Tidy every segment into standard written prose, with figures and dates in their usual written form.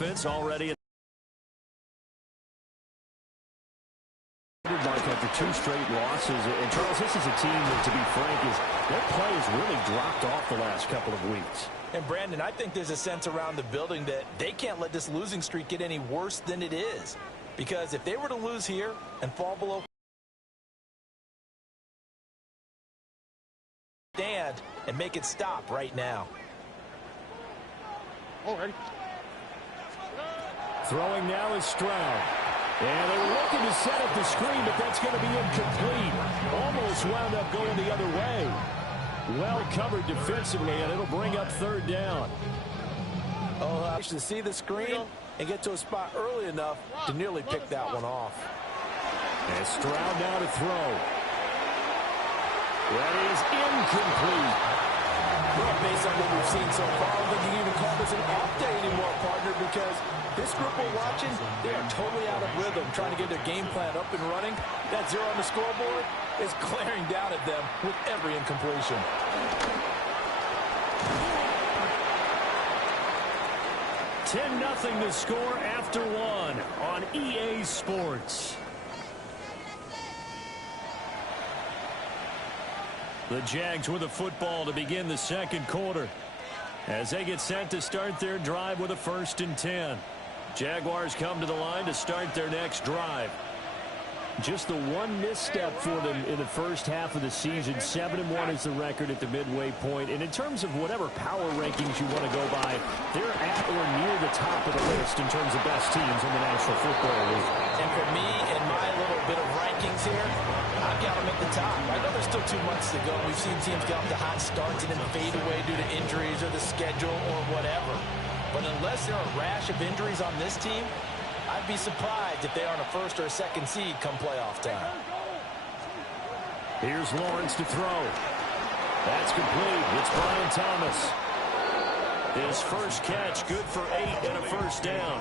offense already. Mark after 2 straight losses. And Charles, this is a team that, to be frank, their play has really dropped off the last couple of weeks. And Brandon, I think there's a sense around the building that they can't let this losing streak get any worse than it is. Because if they were to lose here and fall below stand and make it stop right now. Already. Throwing now is Stroud. And they were looking to set up the screen, but that's going to be incomplete. Almost wound up going the other way. Well covered defensively, and it'll bring up 3rd down. Oh, I should see the screen and get to a spot early enough to nearly pick that one off. And Stroud now to throw. That is incomplete. Well, based on what we've seen so far, I don't think you can even call this an off day anymore, partner, because this group we're watching, they are totally out of rhythm, trying to get their game plan up and running. That 0 on the scoreboard is glaring down at them with every incompletion. $10-0 to score after 1 on EA Sports. The Jags with the football to begin the 2nd quarter as they get set to start their drive with a 1st and 10. Jaguars come to the line to start their next drive. Just the one misstep for them in the first half of the season. 7-1 is the record at the midway point. And in terms of whatever power rankings you want to go by, they're at or near the top of the list in terms of best teams in the National Football League. And for me and my little bit of rankings here, I've got them at the top. I know there's still 2 months to go. We've seen teams get off to hot starts and then fade away due to injuries or the schedule or whatever. But unless there are a rash of injuries on this team, I'd be surprised if they aren't a 1st or a 2nd seed come playoff time. Here's Lawrence to throw. That's complete. It's Brian Thomas. His first catch, good for 8 and a 1st down.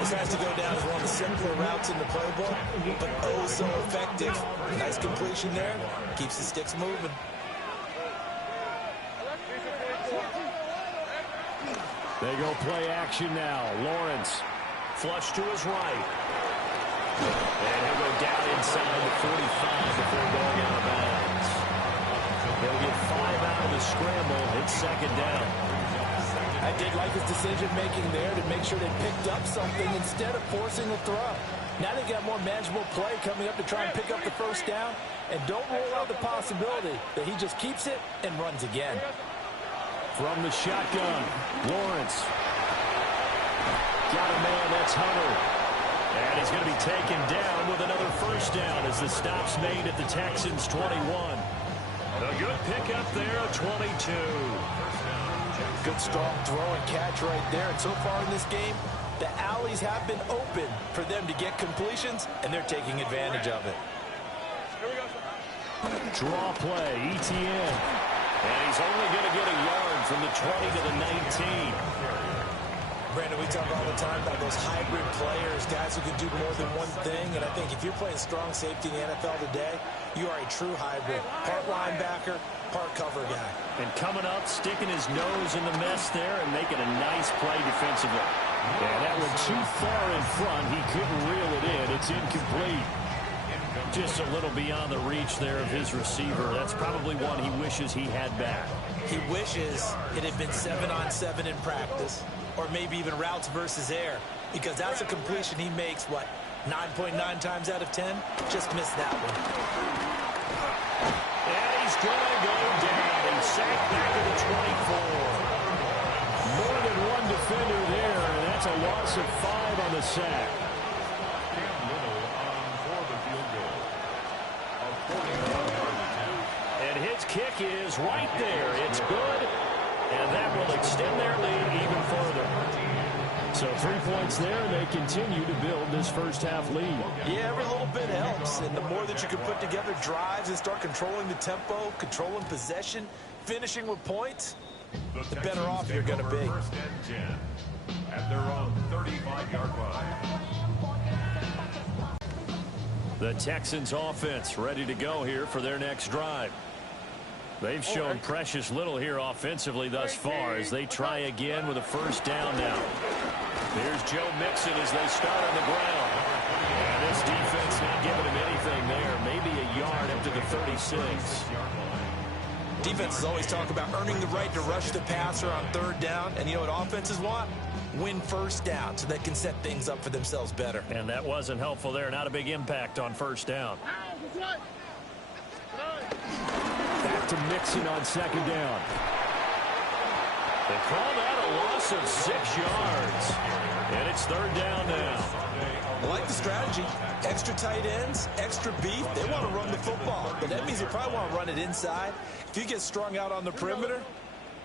This has to go down as one of the simpler routes in the playbook, but oh so effective. Nice completion there. Keeps the sticks moving. They go play action now. Lawrence, flush to his right. And he'll go down inside the 45 before going out of bounds. He'll get 5 out of the scramble. It's 2nd down. I did like his decision-making there to make sure they picked up something instead of forcing a throw. Now they got more manageable play coming up to try and pick up the 1st down. And don't rule out the possibility that he just keeps it and runs again. From the shotgun, Lawrence. Got a man, that's Hunter. And he's going to be taken down with another 1st down as the stop's made at the Texans' 21. A good pickup there, 22. Good strong throw and catch right there. And so far in this game, the alleys have been open for them to get completions, and they're taking advantage of it. Draw play, ETN. And he's only going to get a yard from the 20 to the 19. Brandon, we talk all the time about those hybrid players, guys who can do more than one thing. And I think if you're playing strong safety in the NFL today, you are a true hybrid. Part linebacker, part cover guy. And coming up, sticking his nose in the mess there and making a nice play defensively. And that went too far in front. He couldn't reel it in. It's incomplete. Just a little beyond the reach there of his receiver. That's probably one he wishes he had back. He wishes it had been 7-on-7 in practice, or maybe even routes versus air, because that's a completion he makes, what, 9.9 times out of 10? Just missed that one. And he's going to go down. He's sacked back at the 24. More than one defender there, and that's a loss of 5 on the sack. And his kick is right there. It's good, and that will extend their lead even further. So 3 points there, and they continue to build this first half lead. Yeah, every little bit helps, and the more that you can put together drives and start controlling the tempo, controlling possession, finishing with points, the better off you're going to be. First and 10 at their own 35-yard line. The Texans offense ready to go here for their next drive. They've shown precious little here offensively thus far as they try again with a 1st down now. Here's Joe Mixon as they start on the ground. And this defense not giving him anything there. Maybe a yard up to the 36. Defenses always talk about earning the right to rush the passer on third down. And you know what offenses want? Win first down so they can set things up for themselves better. And that wasn't helpful there. Not a big impact on first down. Back to Mixon on second down. They call that a loss of 6 yards. And it's third down now. I like the strategy. Extra tight ends, extra beef. They want to run the football. But that means they probably want to run it inside. If you get strung out on the perimeter,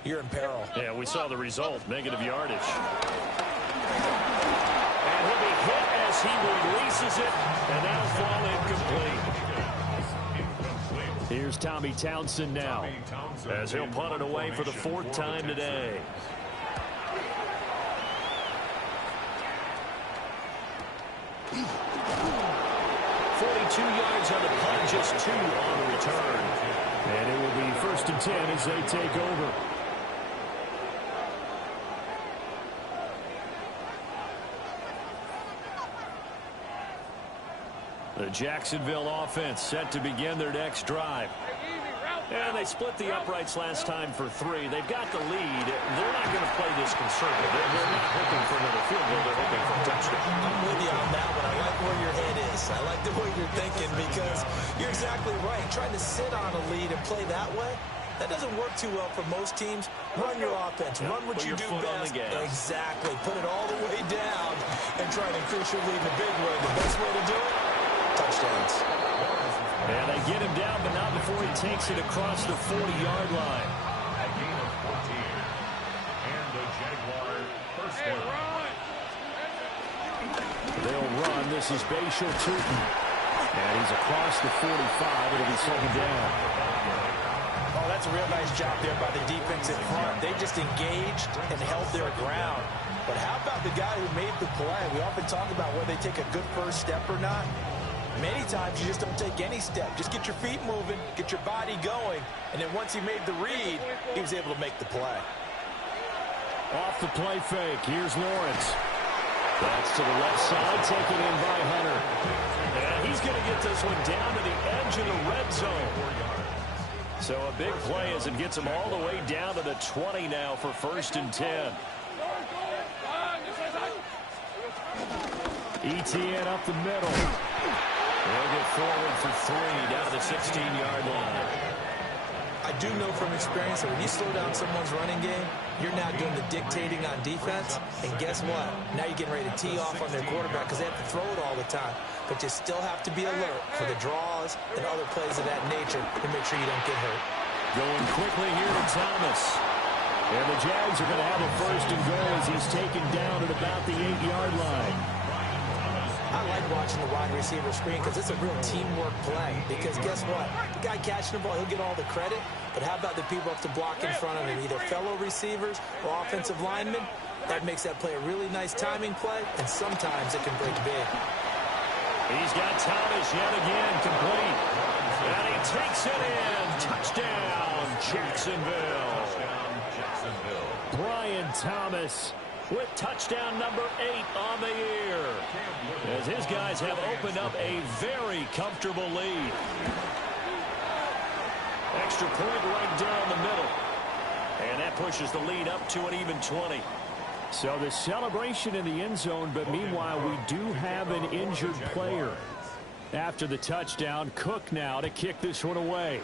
you're in peril. Yeah, we saw the result. Negative yardage. And he'll be hit as he releases it. And that'll fall incomplete. Here's Tommy Townsend now, as he'll punt it away for the 4th time today. Yards on the punt, just 2 on the return. And it will be 1st and 10 as they take over. The Jacksonville offense set to begin their next drive. And they split the uprights last time for 3. They've got the lead. They're not going to play this conservative. They're not hoping for another field goal. They're hoping for a touchdown. I'm with you on that one. I like where your head is. I like the way you're thinking because you're exactly right. Trying to sit on a lead and play that way, that doesn't work too well for most teams. Run your offense. Run what you do best. Exactly. Put it all the way down and try to increase your lead in a big way. The best way to do it, touchdowns. And they get him down, but not before he takes it across the 40-yard line. A gain of 14. And the Jaguars first down. They'll run. This is Bashal Tootin. And he's across the 45. It'll be second down. Oh, that's a real nice job there by the defense in front. They just engaged and held their ground. But how about the guy who made the play? We often talk about whether they take a good first step or not. Many times you just don't take any step. Just get your feet moving, get your body going, and then once he made the read, he was able to make the play. Off the play fake, here's Lawrence. That's to the left side, taken in by Hunter. And he's going to get this one down to the edge of the red zone. So a big play as it gets him all the way down to the 20 now for 1st and 10. ETN up the middle. They'll get forward for 3 down the 16-yard line. I do know from experience that when you slow down someone's running game, you're now doing the dictating on defense. And guess what? Now you're getting ready to tee off on their quarterback because they have to throw it all the time. But you still have to be alert for the draws and other plays of that nature to make sure you don't get hurt. Going quickly here to Thomas. And the Jags are going to have a 1st and goal as he's taken down at about the 8-yard line. I like watching the wide receiver screen because it's a real teamwork play. Because guess what? The guy catching the ball, he'll get all the credit. But how about the people up to block in front of him, either fellow receivers or offensive linemen? That makes that play a really nice timing play, and sometimes it can break big. He's got Thomas yet again complete. And he takes it in. Touchdown, Jacksonville. Brian Thomas with touchdown number 8 on the year, as his guys have opened up a very comfortable lead. Extra point right down the middle. And that pushes the lead up to an even 20. So the celebration in the end zone, but meanwhile we do have an injured player. After the touchdown, Cook now to kick this one away.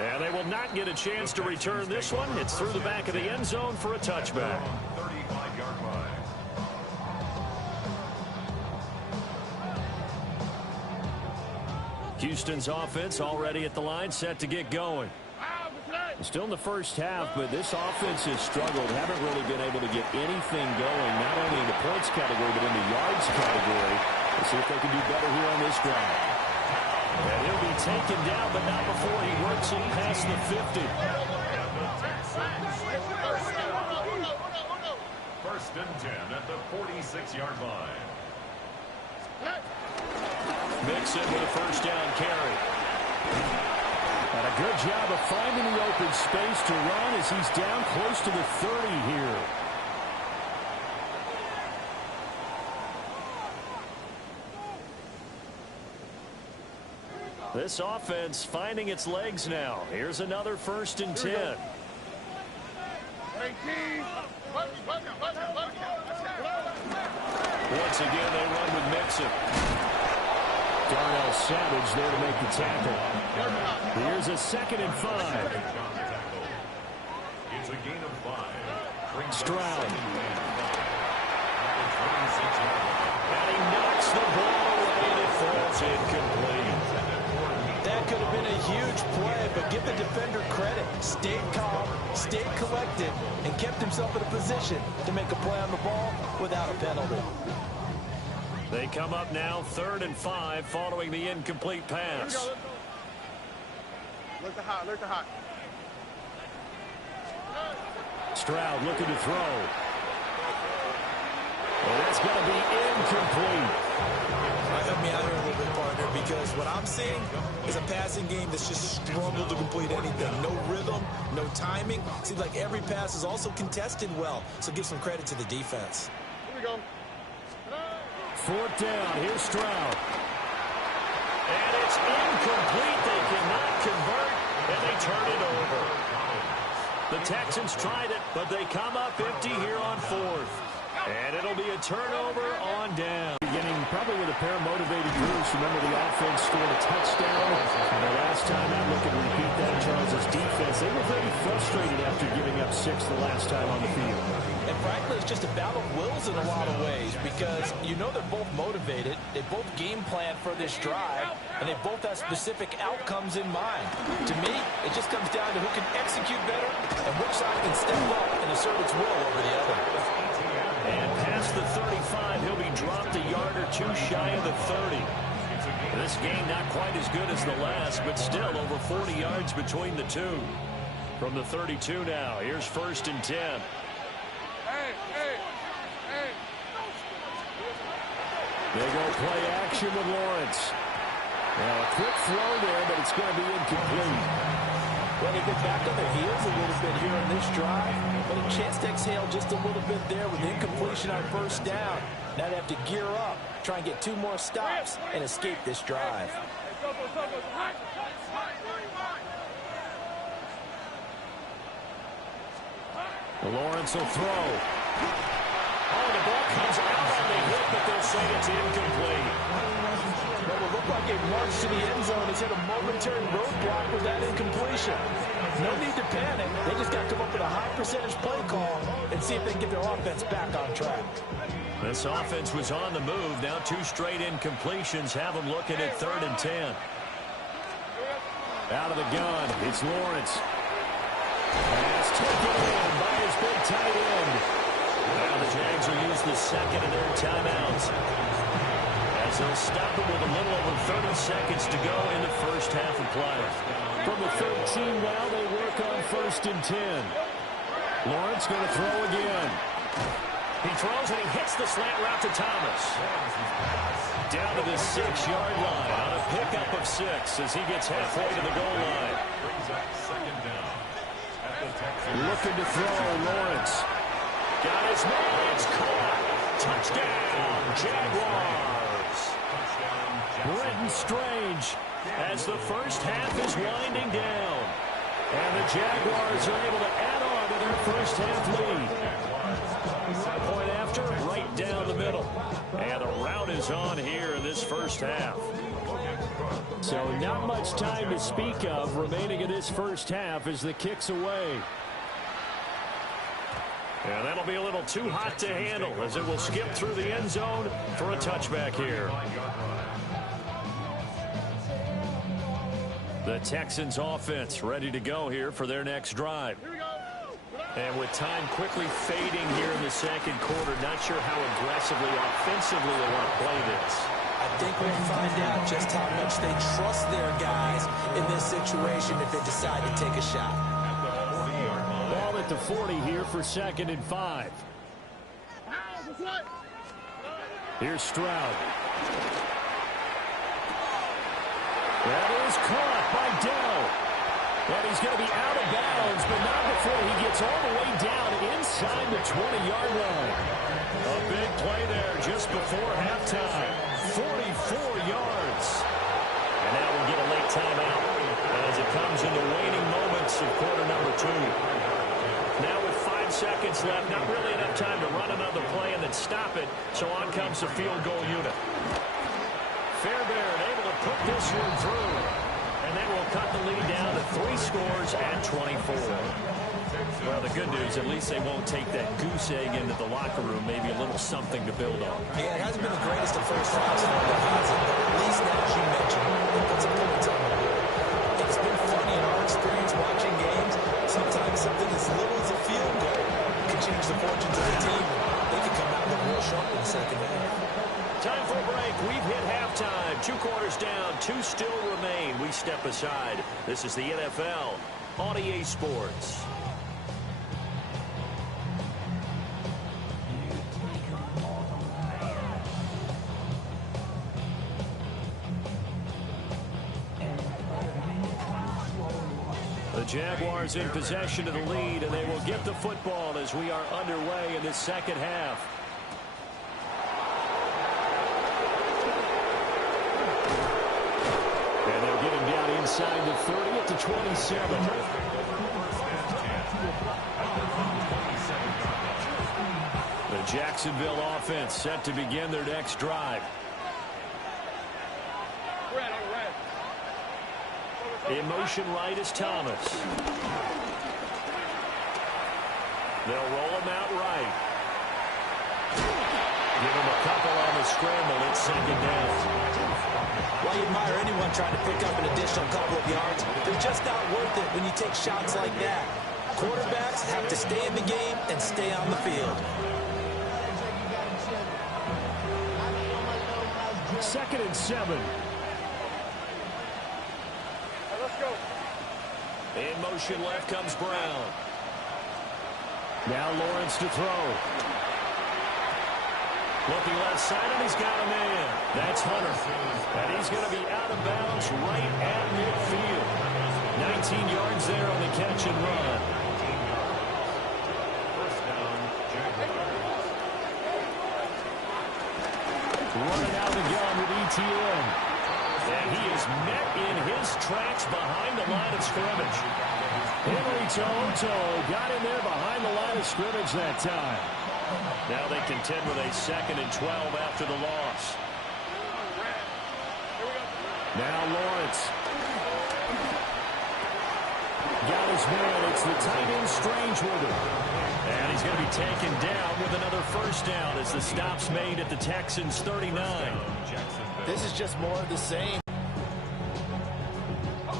And they will not get a chance to return this one. It's through the back of the end zone for a touchback. 35-yard line. Houston's offense already at the line, set to get going. Still in the first half, but this offense has struggled. Haven't really been able to get anything going, not only in the points category, but in the yards category. Let's see if they can do better here on this drive. And he'll be taken down, but not before he works it past the 50. 1st and 10 at the 46-yard line. Mixon with a 1st down carry. And a good job of finding the open space to run as he's down close to the 30 here. This offense finding its legs now. Here's another 1st and 10. Once again, they run with Mixon. Darnell Savage there to make the tackle. Here's a 2nd and 5. It's a gain of 5. Stroud. And he knocks the ball away and it falls incomplete. That could have been a huge play, but give the defender credit. Stayed calm, stayed collected, and kept himself in a position to make a play on the ball without a penalty. They come up now 3rd and 5 following the incomplete pass. Look the hot. Stroud looking to throw. And that's going to be incomplete. Help me out here a little bit, partner, because what I'm seeing is a passing game that's just struggled to complete anything. No rhythm, no timing. Seems like every pass is also contested well, so give some credit to the defense. Here we go. 4th down. Here's Stroud. And it's incomplete. They cannot convert, and they turn it over. The Texans tried it, but they come up empty here on 4th. And it'll be a turnover on down. Beginning probably with a pair of motivated groups. Remember, the offense scored a touchdown. And the last time out, look at repeat that, Charles' defense. They were very frustrated after giving up 6 the last time on the field. And frankly, it's just a battle of wills in a lot of ways because you know they're both motivated. They both game plan for this drive, and they both have specific outcomes in mind. To me, it just comes down to who can execute better and which side can step up and assert its will over the other. And past the 35, he'll be dropped a yard or 2 shy of the 30. This game not quite as good as the last, but still over 40 yards between the two. From the 32 now, here's 1st and 10. They go play action with Lawrence. Now a quick throw there, but it's going to be incomplete. Well, they've been back on their heels a little bit here on this drive, but a chance to exhale just a little bit there with incompletion on 1st down. Now they have to gear up, try and get 2 more stops, and escape this drive. Lawrence will throw. Oh, the ball comes out on the hit, but they'll say it's incomplete. What will look like a march to the end zone has hit a momentary roadblock with that incompletion. No need to panic. They just got to come up with a high percentage play call and see if they can get their offense back on track. This offense was on the move. Now 2 straight incompletions have them looking at 3rd and 10. Out of the gun, it's Lawrence. Pass taken in by his big tight end. Now the Jags will use the 2nd of their timeouts, as they'll stop it with a little over 30 seconds to go in the first half of play. From the 13 now, they work on 1st and 10. Lawrence going to throw again. He throws and he hits the slant route to Thomas. Down to the 6-yard line on a pickup of 6 as he gets halfway to the goal line. Looking to throw, Lawrence. Got his man, it's caught. Touchdown, Jaguars. Brenton Strange as the first half is winding down. And the Jaguars are able to add on to their first half lead. Point after, right down the middle. And the route is on here in this first half. So not much time to speak of remaining in this first half as the kick's away. And that'll be a little too hot to handle as it will skip through the end zone for a touchback here. The Texans offense ready to go here for their next drive. And with time quickly fading here in the second quarter, not sure how aggressively, offensively they want to play this. I think we'll find out just how much they trust their guys in this situation if they decide to take a shot. Ball at the 40 here for 2nd and 5. Here's Stroud. That is caught by Dell. And he's going to be out of bounds, but not before he gets all the way down inside the 20-yard line. A big play there just before halftime. 44 yards. And now we'll get a late timeout as it comes in the waning moments of quarter number 2. Now with 5 seconds left, not really enough time to run another play and then stop it, so on comes the field goal unit. Fairbairn able to put this one through. And that will cut the lead down to 3 scores and 24. Well, the good news, at least they won't take that goose egg into the locker room. Maybe a little something to build on. Yeah, it hasn't been the greatest of first halves for the Hazard, but at least now, as you mentioned, it puts some points on the board. It's been funny in our experience watching games. Sometimes something as little as a field goal can change the fortunes of the team. They can come out looking real sharp in the second half. Time for a break. We've hit halftime. 2 quarters down. 2 still remain. We step aside. This is the NFL on EA Sports. The Jaguars in possession of the lead, and they will get the football as we are underway in this second half. And they'll get him down inside the 30 at the 27. The Jacksonville offense set to begin their next drive. In motion right is Thomas. They'll roll him out right. Give him a couple on the scramble. It's second down. While you admire anyone trying to pick up an additional couple of yards, they're just not worth it when you take shots like that. Quarterbacks have to stay in the game and stay on the field. Second and 7. In motion left comes Brown. Now Lawrence to throw. Looking left side, and he's got a man. That's Hunter. And he's going to be out of bounds right at midfield. 19 yards there on the catch and run. First down, Jaguars. Running out the gun with ETN. And he is met in his tracks behind the line of scrimmage. Henry Toto got in there behind the line of scrimmage that time. Now they contend with a 2nd and 12 after the loss. Now Lawrence. Got his man. It's the tight end Strange with him. And he's going to be taken down with another first down as the stop's made at the Texans 39. This is just more of the same.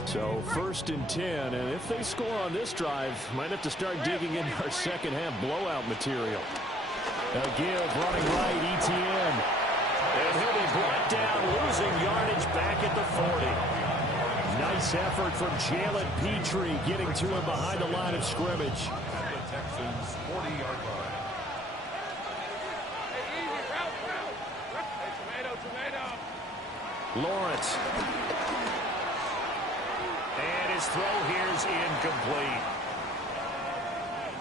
So 1st and 10, and if they score on this drive, might have to start digging into our second half blowout material. A give running right, ETN. And he'll be brought down, losing yardage back at the 40. Nice effort from Jalen Petrie getting to him behind the line of scrimmage. At the Texans' 40-yard line. Lawrence. And his throw here is incomplete.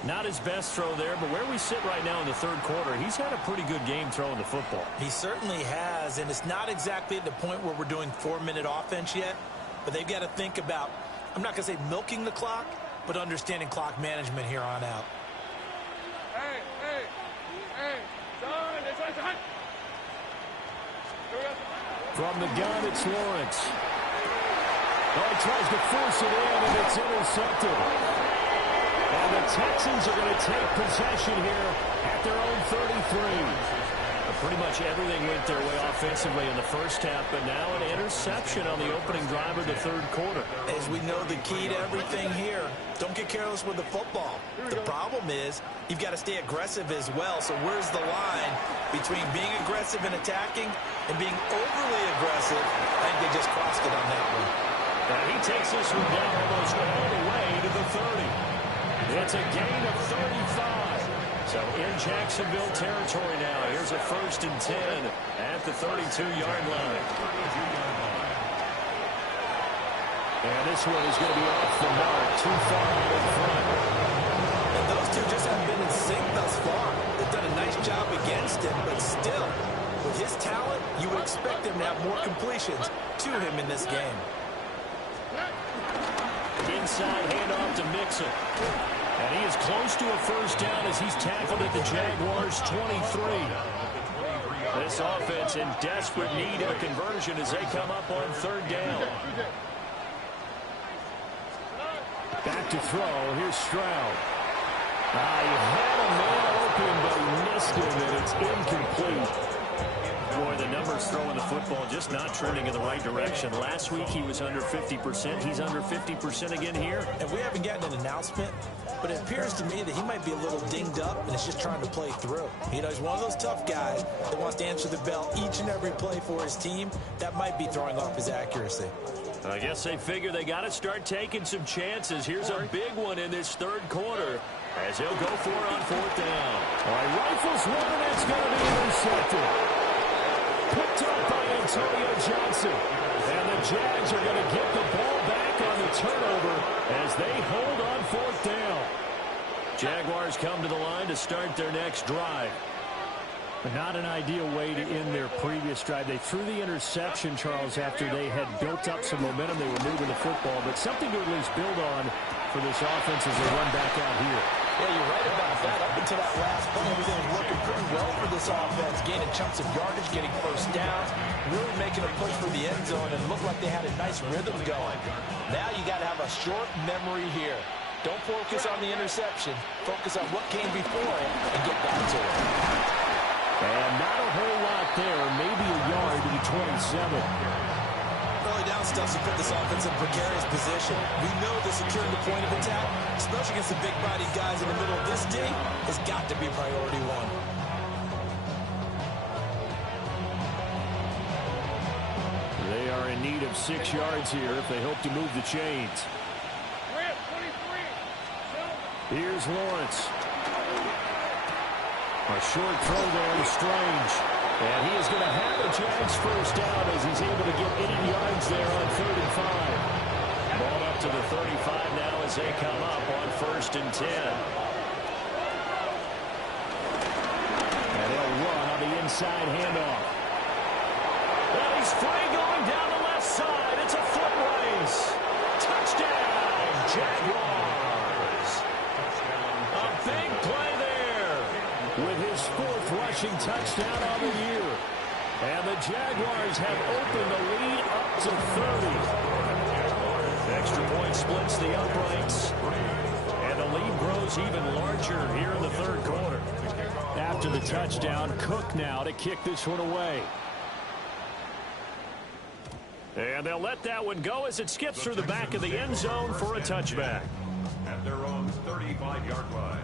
Not his best throw there, but where we sit right now in the 3rd quarter, he's had a pretty good game throwing the football. He certainly has, and it's not exactly at the point where we're doing 4-minute offense yet, but they've got to think about, I'm not going to say milking the clock, but understanding clock management here on out. From the gun, it's Lawrence. Oh, he tries to force it in, and it's intercepted. And the Texans are going to take possession here at their own 33. Pretty much everything went their way offensively in the first half, but now an interception on the opening drive of the 3rd quarter. As we know, the key to everything here, don't get careless with the football. The problem is you've got to stay aggressive as well. So where's the line between being aggressive and attacking and being overly aggressive? I think they just crossed it on that one. And he takes this one down almost all the way to the 30. It's a gain of 35. So in Jacksonville territory now. Here's a 1st and 10 at the 32-yard line. And this one is going to be off the mark, too far out in front. And those two just haven't been in sync thus far. They've done a nice job against him, but still, with his talent, you would expect him to have more completions to him in this game. Inside handoff to Mixon. And he is close to a first down as he's tackled at the Jaguars' 23. This offense in desperate need of a conversion as they come up on third down. Back to throw. Here's Stroud. He had a man open, but he missed him, and it's incomplete. Boy, the numbers throwing the football just not trending in the right direction. Last week he was under 50%. He's under 50% again here. And we haven't gotten an announcement, but it appears to me that he might be a little dinged up and is just trying to play through. You know, he's one of those tough guys that wants to answer the bell each and every play for his team. That might be throwing off his accuracy. I guess they figure they got to start taking some chances. Here's a big one in this third quarter as he'll go for it on fourth down. All right, rifles one, and it's going to be intercepted. Picked up by Antonio Johnson. And the Jags are going to get the ball back on the turnover as they hold on fourth down. Jaguars come to the line to start their next drive. But not an ideal way to end their previous drive. They threw the interception, Charles, after they had built up some momentum. They were moving the football, but something to at least build on for this offense as they run back out here. Yeah, you're right about that. Up until that last play, everything was working pretty well for this offense, gaining chunks of yardage, getting first downs, really making a push for the end zone, and looked like they had a nice rhythm going. Now you got to have a short memory here. Don't focus on the interception. Focus on what came before it and get back to it. And not a whole lot there, maybe a yard to the 27. Early down stuff to put this offense in precarious position. We know that securing the point of attack, especially against the big-bodied guys in the middle of this D, has got to be priority one. They are in need of 6 yards here if they hope to move the chains. Here's Lawrence. A short throw there to Strange. And he is going to have a Jags first down as he's able to get 8 yards there on 3rd and 5. Ball up to the 35 now as they come up on 1st and 10. And they'll run on the inside handoff. Well, he's free going down the left side. It's a foot race. Touchdown, Jaguars. A big play there with his 4th rushing touchdown on the year. And the Jaguars have opened the lead up to 30. Extra point splits the uprights. And the lead grows even larger here in the 3rd quarter. After the touchdown, Cook now to kick this one away. And they'll let that one go as it skips through the back of the end zone for a touchback. At their own 35-yard line.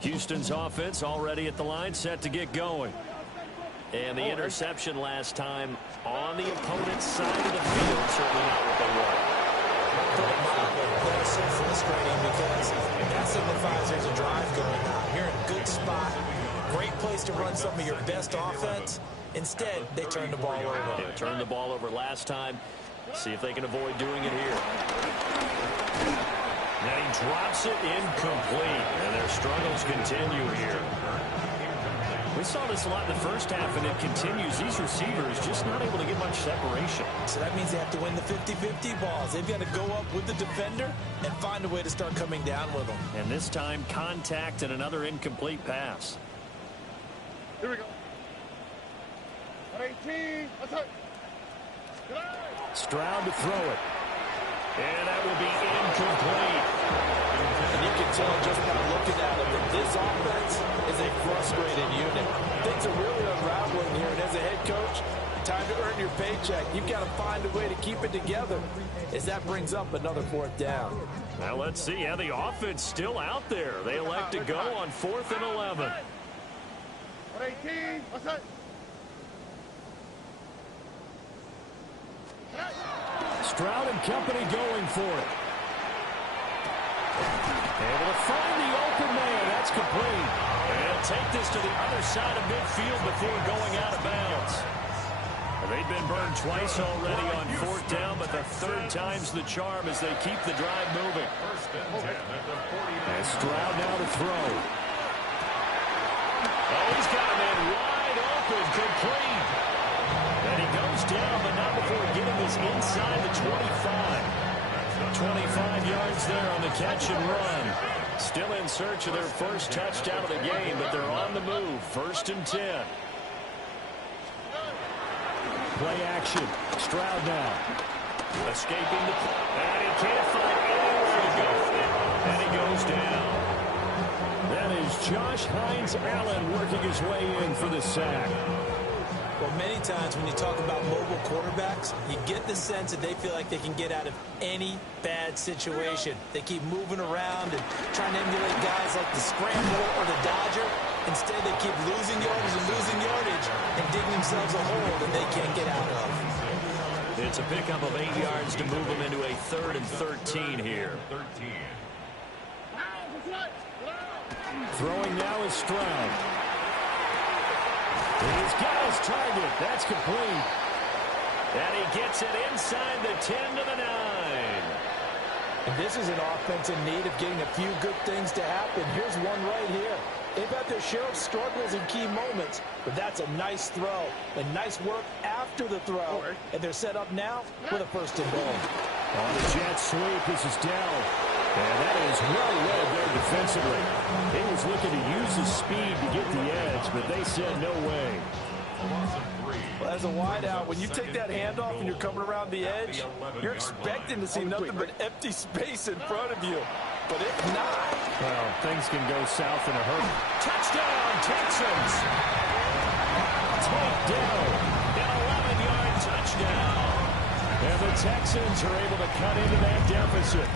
Houston's offense already at the line, set to get going. And the interception last time on the opponent's side of the field, certainly not what they want. They're so frustrating because that signifies there's a drive going on. You're in a good spot, great place to run some of your best offense. Instead, they turn the ball over. They turned the ball over last time. See if they can avoid doing it here. Now he drops it incomplete, and their struggles continue here. We saw this a lot in the first half, and it continues. These receivers just not able to get much separation. So that means they have to win the 50-50 balls. They've got to go up with the defender and find a way to start coming down with them. And this time, contact and another incomplete pass. Here we go. 18. Let's go. Stroud to throw it. And that will be incomplete. And you can tell just by looking at it that this offense is a frustrated unit. Things are really unraveling here, and as a head coach, time to earn your paycheck. You've got to find a way to keep it together as that brings up another 4th down. Now let's see. Yeah, the offense still out there. They elect to go on 4th and 11. 18. Let's go. Stroud and company going for it. Able to find the open man. That's complete. And he'll take this to the other side of midfield before going out of bounds. They've been burned twice already on fourth down, but the third time's the charm as they keep the drive moving. And Stroud now to throw. Oh, he's got a man wide open, complete. And he goes down, but not before getting this inside the 25. 25 yards there on the catch and run. Still in search of their first touchdown of the game, but they're on the move. 1st and 10. Play action. Stroud now. Escaping the play. And he can't find anywhere to go. And he goes down. That is Josh Hines Allen working his way in for the sack. Well, many times when you talk about mobile quarterbacks, you get the sense that they feel like they can get out of any bad situation. They keep moving around and trying to emulate guys like the Scrambler or the Dodger. Instead, they keep losing yardage and losing yardage and digging themselves a hole that they can't get out of. It's a pickup of 8 yards to move them into a 3rd and 13 here. Throwing now is Stroud. He's got his target. That's complete. And he gets it inside the 10 to the 9. And this is an offense in need of getting a few good things to happen. Here's one right here. They've had their share of struggles in key moments, but that's a nice throw. And nice work after the throw. And they're set up now with a 1st and goal. On the jet sweep, this is Dell. And that is well led there defensively. He was looking to use his speed to get the edge, but they said no way. Well, as a wideout, when you take that handoff and you're coming around the edge, you're expecting to see nothing but empty space in front of you. But if not, well, things can go south in a hurry. Touchdown, Texans! Take down, an 11-yard touchdown. And the Texans are able to cut into that deficit.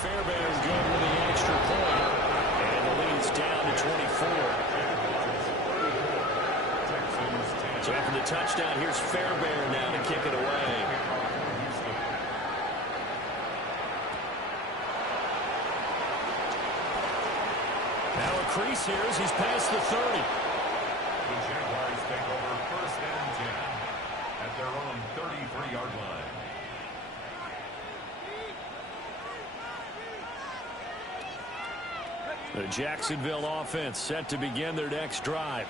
Fairbairn's good with the extra point. And the lead's down to 24. So after the touchdown, here's Fairbairn now to kick it away. Now a crease here as he's past the 30. The Jaguars take over 1st and 10 at their own 33-yard line. The Jacksonville offense set to begin their next drive.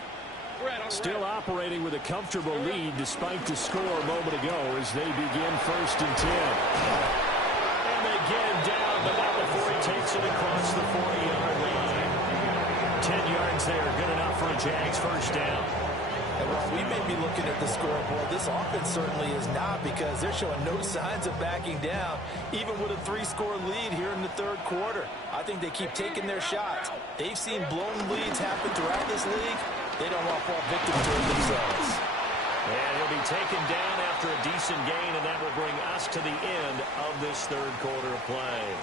Still operating with a comfortable lead despite the score a moment ago as they begin 1st and 10. And they get him down, but not before he takes it across the 40-yard line. 10 yards there, good enough for a Jags 1st down. And while we may be looking at the scoreboard, this offense certainly is not, because they're showing no signs of backing down, even with a 3-score lead here in the 3rd quarter. I think they keep taking their shots. They've seen blown leads happen throughout this league. They don't want to fall victim to it themselves. And he'll be taken down after a decent gain, and that will bring us to the end of this 3rd quarter of play.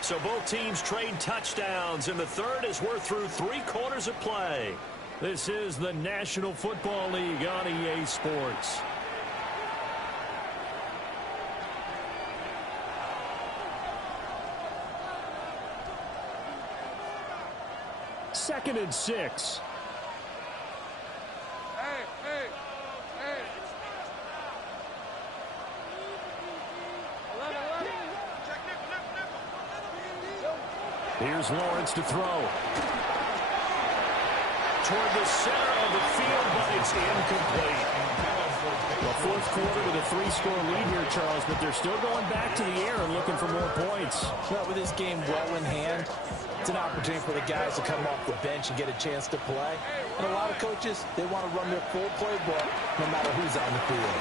So both teams trade touchdowns in the 3rd as we're through 3 quarters of play. This is the National Football League on EA Sports. Second and 6. Here's Lawrence to throw. Toward the center of the field, but it's incomplete. The 4th quarter with a 3-score lead here, Charles, but they're still going back to the air and looking for more points. Well, with this game well in hand, it's an opportunity for the guys to come off the bench and get a chance to play. And a lot of coaches, they want to run their full playbook no matter who's on the field.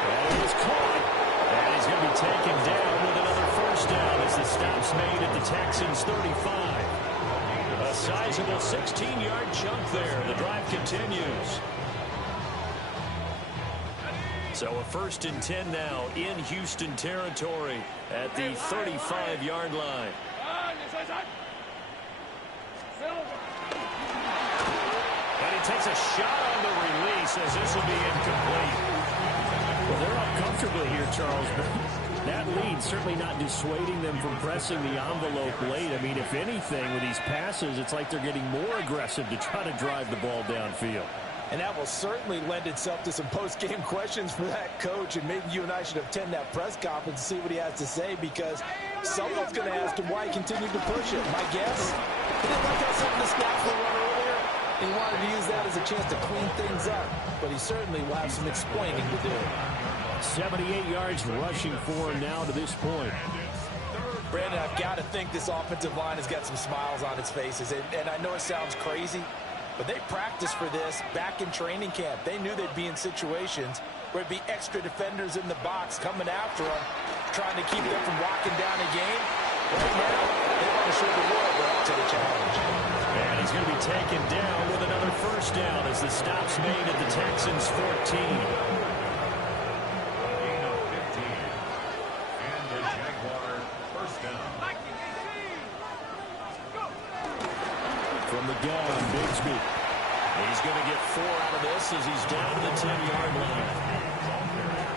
And it was caught. And he's going to be taken down with another 1st down as the stop's made at the Texans' 35. A sizable 16-yard chunk there. The drive continues. So a 1st and 10 now in Houston territory at the 35-yard line. And he takes a shot on the release as this will be incomplete. Well, they're up comfortably here, Charles, but that lead certainly not dissuading them from pressing the envelope late. I mean, if anything, with these passes, it's like they're getting more aggressive to try to drive the ball downfield. And that will certainly lend itself to some post-game questions for that coach. And maybe you and I should attend that press conference and see what he has to say, because someone's going to ask him why he continued to push it. My guess, he didn't like how some of the snaps were run earlier. He wanted to use that as a chance to clean things up. But he certainly will have some explaining to do. 78 yards rushing for him now to this point. Brandon, I've got to think this offensive line has got some smiles on its faces. And I know it sounds crazy, but they practiced for this back in training camp. They knew they'd be in situations where it'd be extra defenders in the box coming after them, trying to keep them from locking down a game. Right now, they want to show the world they're up to the challenge. And he's going to be taken down with another first down as the stop's made at the Texans' 14. From the gun, Bigsby. He's going to get 4 out of this as he's down to the 10-yard line.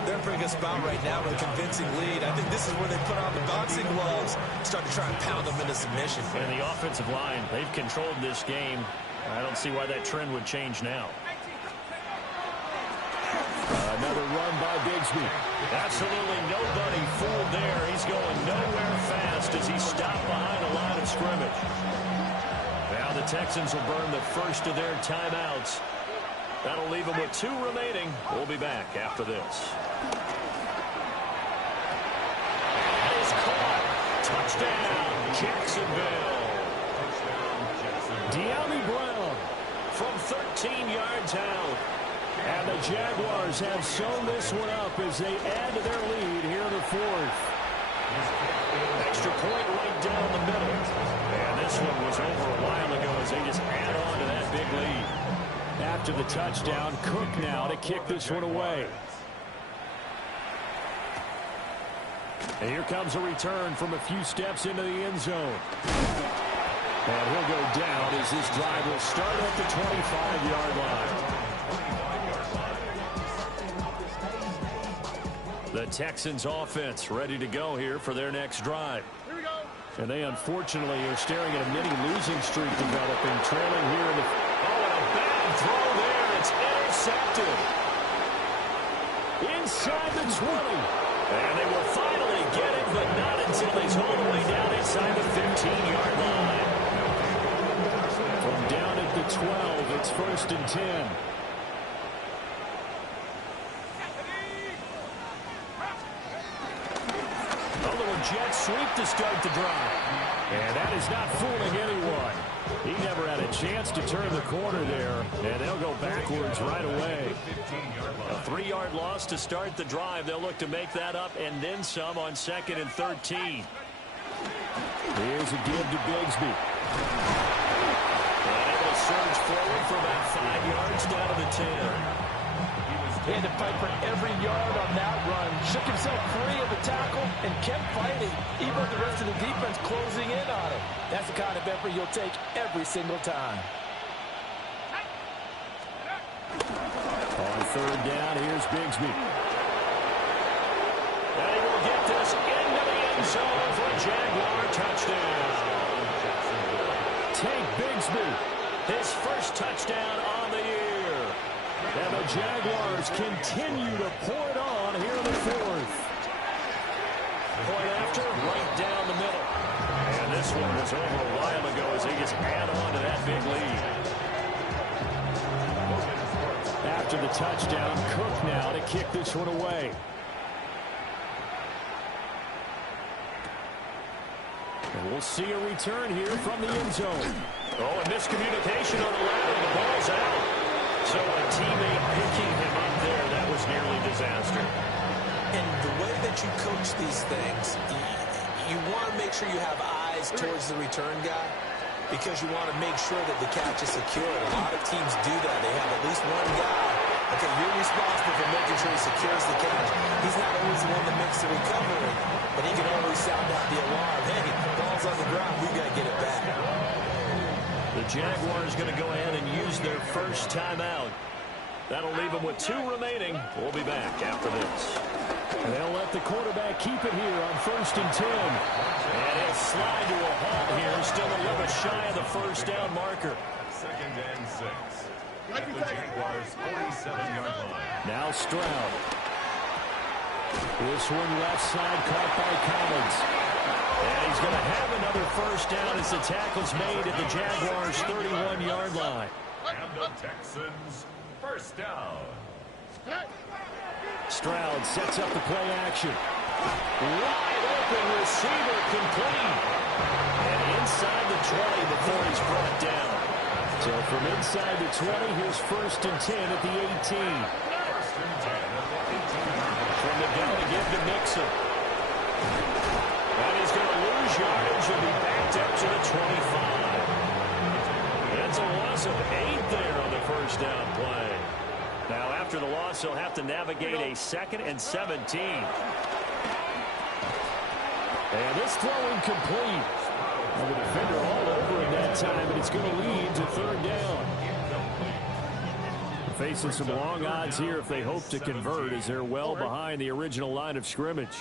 They're in a pretty good spot right now with a convincing lead. I think this is where they put on the boxing gloves, start to try and pound them into submission. And the offensive line, they've controlled this game. I don't see why that trend would change now. Another run by Bigsby. Absolutely nobody fooled there. He's going nowhere fast as he's stopped behind the line of scrimmage. Now the Texans will burn the first of their timeouts. That'll leave them with 2 remaining. We'll be back after this. That is caught. Touchdown, Jacksonville. De'Ami Brown from 13 yards out. And the Jaguars have sewn this one up as they add to their lead here in the 4th. Extra point right down the middle. And this one was over a while ago as they just add on to that big lead. After the touchdown, Cook now to kick this one away. And here comes a return from a few steps into the end zone. And he'll go down as this drive will start at the 25-yard line. The Texans offense ready to go here for their next drive. Here we go. And they unfortunately are staring at a mini losing streak developing, trailing here in the... Oh, and a bad throw there. It's intercepted. Inside the 20. And they will finally get it, but not until he's all the way down inside the 15-yard line. From down at the 12, it's 1st and 10. Jet sweep to start the drive. And that is not fooling anyone. He never had a chance to turn the corner there. And they'll go backwards right away. A 3-yard loss to start the drive. They'll look to make that up and then some on 2nd and 13. Here's a give to Bigsby. And able to surge forward for about 5 yards down to the 10. He had to fight for every yard on that run. Shook himself free of the tackle and kept fighting, even with the rest of the defense closing in on him. That's the kind of effort you'll take every single time. On 3rd down, here's Bigsby. And he will get this into the end zone for a Jaguar touchdown. Take Bigsby, his first touchdown on the year. And the Jaguars continue to pour it on here in the 4th. Point after, right down the middle. And this one was over a while ago as they just add on to that big lead. After the touchdown, Cook now to kick this one away. And we'll see a return here from the end zone. Oh, and miscommunication on the ladder. The ball's out. So a teammate picking him up there, that was nearly disaster. And the way that you coach these things, you want to make sure you have eyes towards the return guy because you want to make sure that the catch is secure. A lot of teams do that. They have at least one guy. Okay, you're responsible for making sure he secures the catch. He's not always the one that makes the recovery, but he can always sound out the alarm. Hey, ball's on the ground. We got to get it back. The Jaguars going to go ahead and use their first timeout. That'll leave them with 2 remaining. We'll be back after this. And they'll let the quarterback keep it here on 1st and 10. And he'll slide to a halt here. Still a little shy of the first down marker. 2nd and 6. At the Jaguars' 47-yard line. Now Stroud. This one left side caught by Collins. And he's going to have another first down as the tackle's made at the Jaguars' 31-yard line. And the Texans' first down. Stroud sets up the play action. Wide open receiver complete. And inside the 20 before he's brought down. So from inside the 20, here's 1st and 10 at the 18. 1st and 10 at the 18. From the gun to give to Mixon. And he's going to lose yardage and be backed up to the 25. That's a loss of 8 there on the first down play. Now, after the loss, he'll have to navigate a 2nd and 17. And this throw incomplete. And the defender all over him that time, and it's going to lead to 3rd down. Facing some long odds here if they hope to convert, as they're well behind the original line of scrimmage.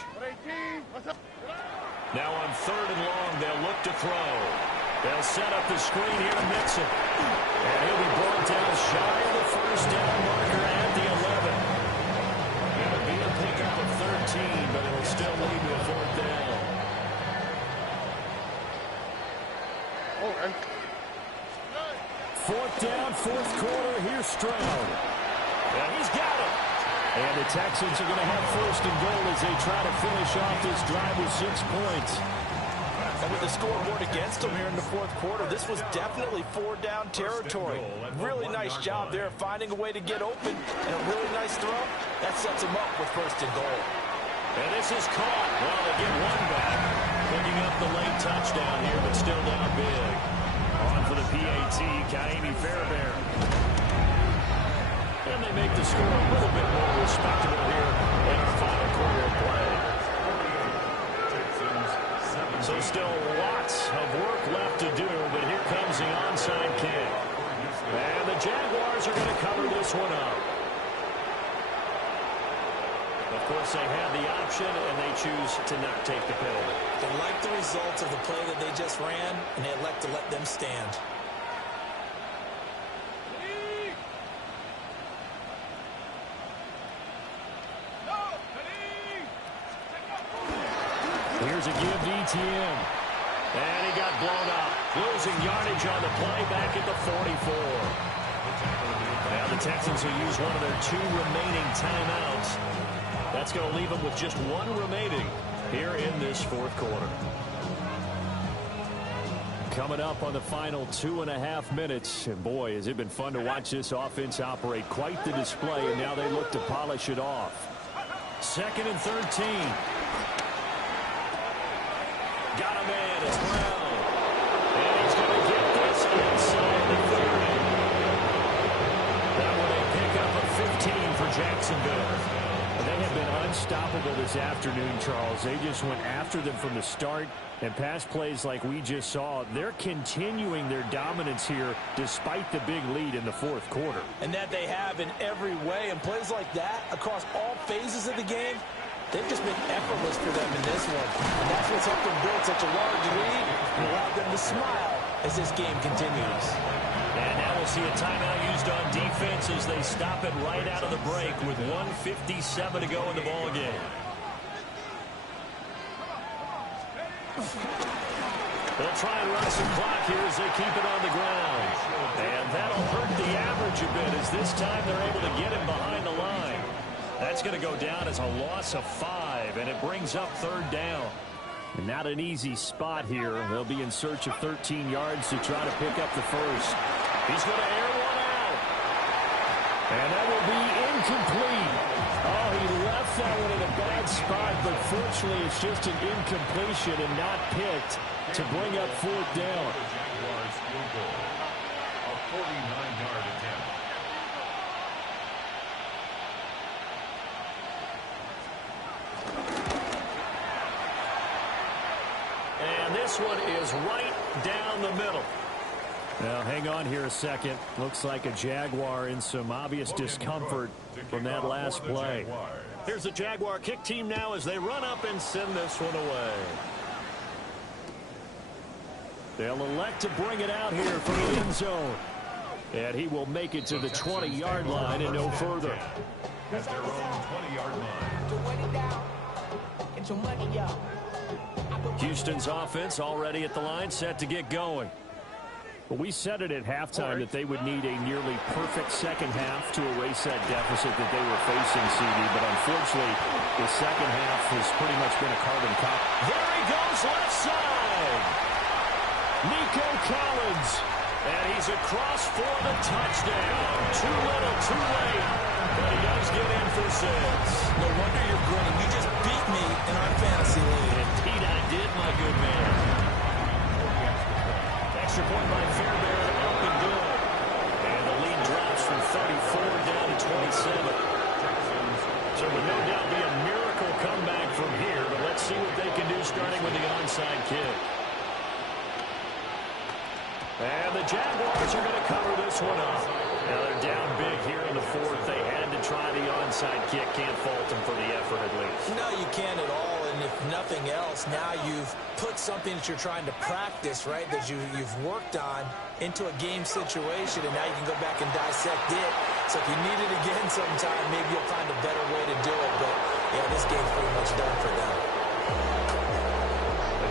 Now on 3rd and long, they'll look to throw. They'll set up the screen here to Mixon. And he'll be brought down shy of the first down marker at the 11. It'll be a pickup of 13, but it'll still lead to a 4th down. Fourth down, 4th quarter. Here's Stroud. And he's got it. And the Texans are going to have 1st and goal as they try to finish off this drive with 6 points. And with the scoreboard against them here in the 4th quarter, this was definitely 4-down territory. Really nice job there finding a way to get open. And a really nice throw. That sets them up with 1st and goal. And this is caught. Well, they get one back. Picking up the late touchdown here, but still down big. On for the PAT, Kaimi Fairbairn. And they make the score a little bit more respectable here in our final quarter of play. So still lots of work left to do, but here comes the onside kick. And the Jaguars are going to cover this one up. Of course, they have the option, and they choose to not take the penalty. They like the results of the play that they just ran, and they elect to let them stand. Here's a give to ETN. And he got blown up. Losing yardage on the play back at the 44. Now the Texans will use one of their 2 remaining timeouts. That's going to leave them with just 1 remaining here in this 4th quarter. Coming up on the final 2.5 minutes. And boy, has it been fun to watch this offense operate. Quite the display, and now they look to polish it off. 2nd and 13. Got a man. It's Brown. And he's going to get this inside the 30. That one a pickup of 15 for Jacksonville. They have been unstoppable this afternoon, Charles. They just went after them from the start, and pass plays like we just saw, they're continuing their dominance here despite the big lead in the 4th quarter. And that they have in every way. And plays like that across all phases of the game, they've just been effortless for them in this one. And that's what's helped them build such a large lead and allowed them to smile as this game continues. And now we'll see a timeout used on defense as they stop it right out of the break with 1:57 to go in the ballgame. They'll try and run some clock here as they keep it on the ground. And that'll hurt the average a bit as this time they're able to get him behind the line. That's going to go down as a loss of 5, and it brings up 3rd down. And not an easy spot here. They'll be in search of 13 yards to try to pick up the first. He's going to air one out. And that will be incomplete. Oh, he left that one in a bad spot, but fortunately it's just an incompletion and not picked to bring up 4th down. Jaguars field goal. A 49-yard attempt. And this one is right down the middle. Now, hang on here a second. Looks like a Jaguar in some obvious discomfort from that last play. Here's the Jaguar kick team now as they run up and send this one away. They'll elect to bring it out here from the end zone. And he will make it to the 20-yard line and no further. At their own 20-yard line. Houston's offense already at the line, set to get going. Well, we said it at halftime that they would need a nearly perfect second half to erase that deficit that they were facing, CD. But unfortunately, the second half has pretty much been a carbon copy. There he goes, left side. Nico Collins. And he's across for the touchdown. Too little, too late. But he does get in for 6. No wonder you're grinning. You just beat me in our fantasy league. Indeed, I did, my good man. Extra point by Fairbairn, up and good. And the lead drops from 34 down to 27. So it would no doubt be a miracle comeback from here, but let's see what they can do starting with the onside kick. And the Jaguars are going to cover this one up. Now they're down big here in the 4th. They had to try the onside kick. Can't fault them for the effort at least. No, you can't at all. And if nothing else, now you've put something that you're trying to practice, right, that you've worked on into a game situation, and now you can go back and dissect it. So if you need it again sometime, maybe you'll find a better way to do it. But, yeah, this game's pretty much done for them.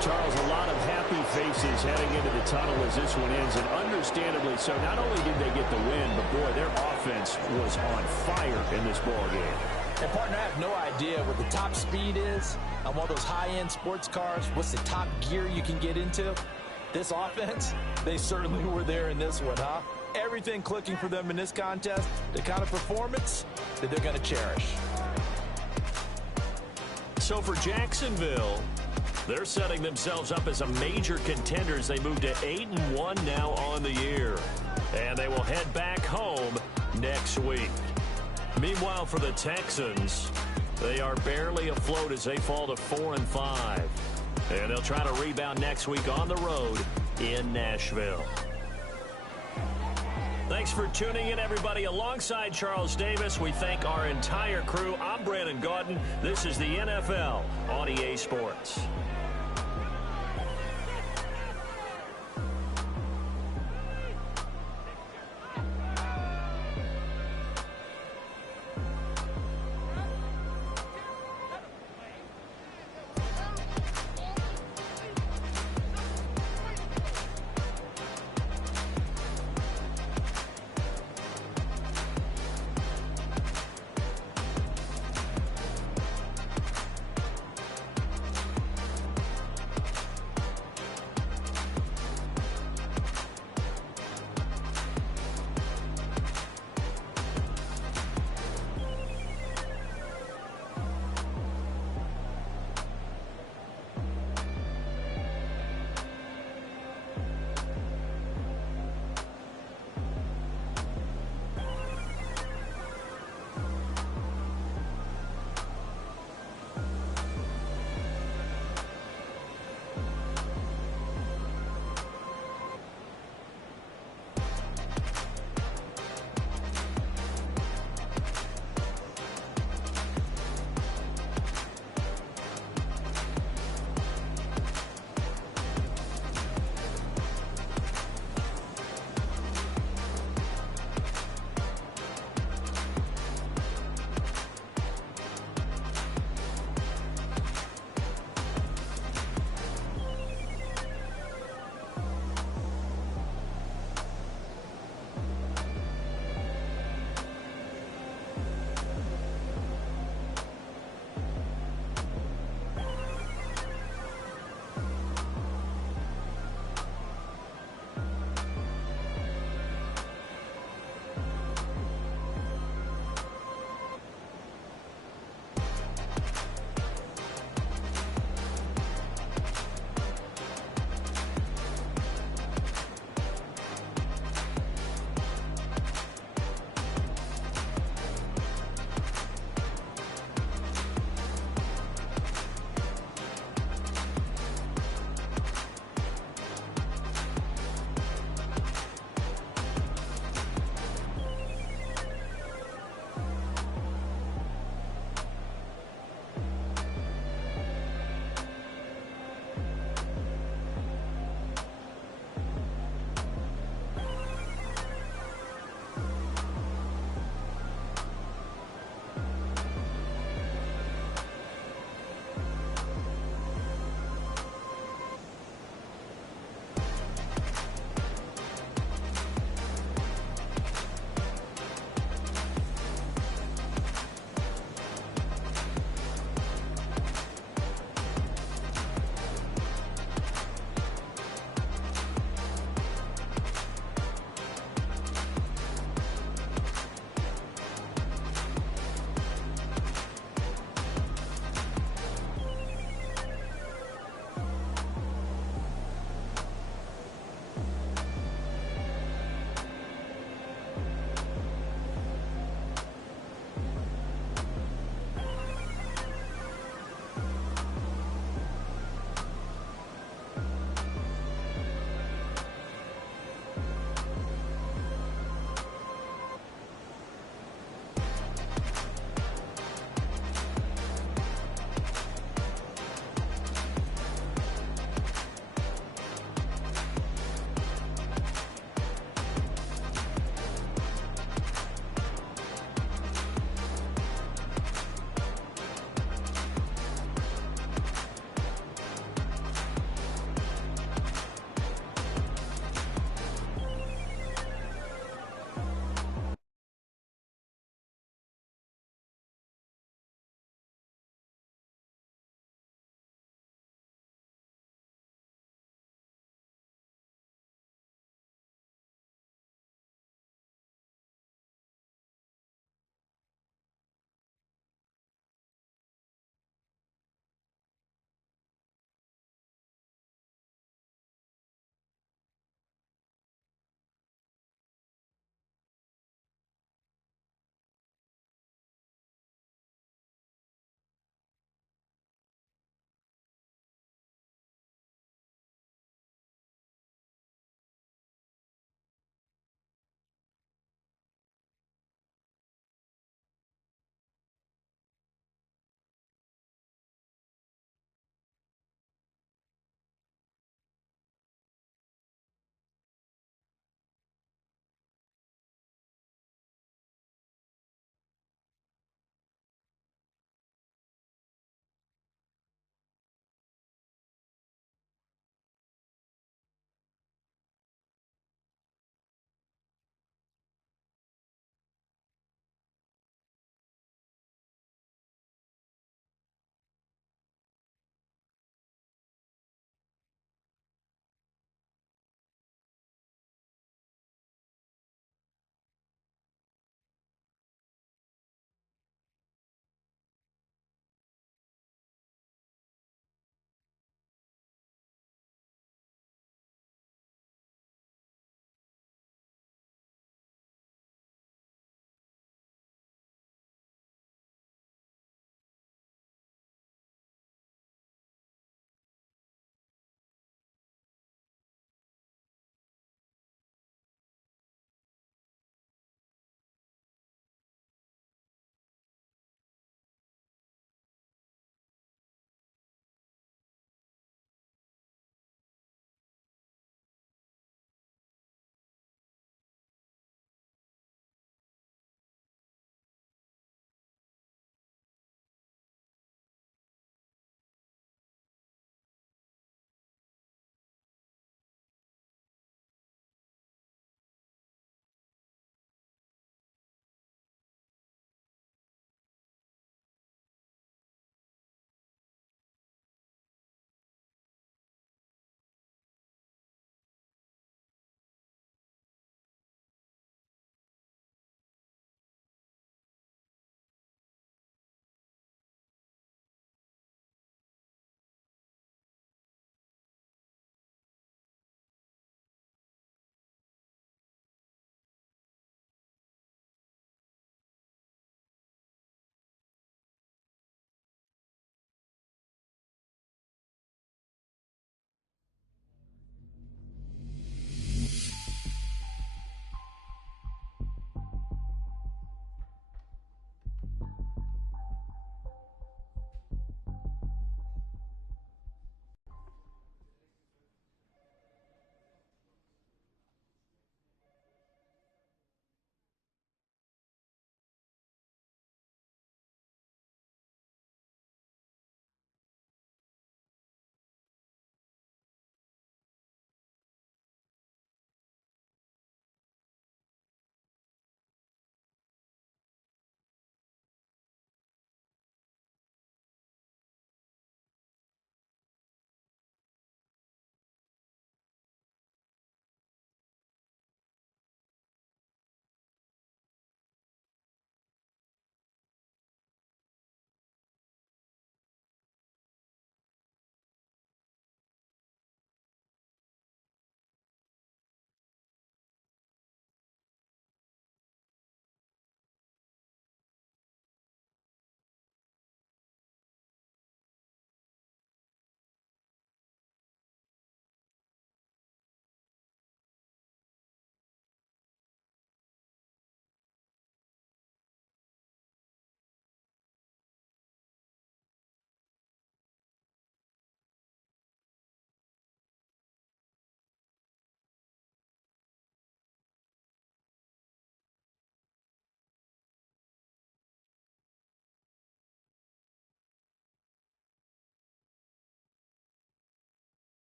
Charles, a lot of happy faces heading into the tunnel as this one ends, and understandably so. Not only did they get the win, but, boy, their offense was on fire in this ball game. And, partner, I have no idea what the top speed is on one of those high-end sports cars. What's the top gear you can get into? This offense, they certainly were there in this one, huh? Everything clicking for them in this contest, the kind of performance that they're going to cherish. So for Jacksonville, they're setting themselves up as a major contender as they move to 8-1 now on the year. And they will head back home next week. Meanwhile, for the Texans, they are barely afloat as they fall to 4-5. And they'll try to rebound next week on the road in Nashville. Thanks for tuning in, everybody. Alongside Charles Davis, we thank our entire crew. I'm Brandon Gaudin. This is the NFL on EA Sports.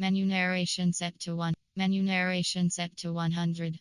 Menu narration set to 1. Menu narration set to 100.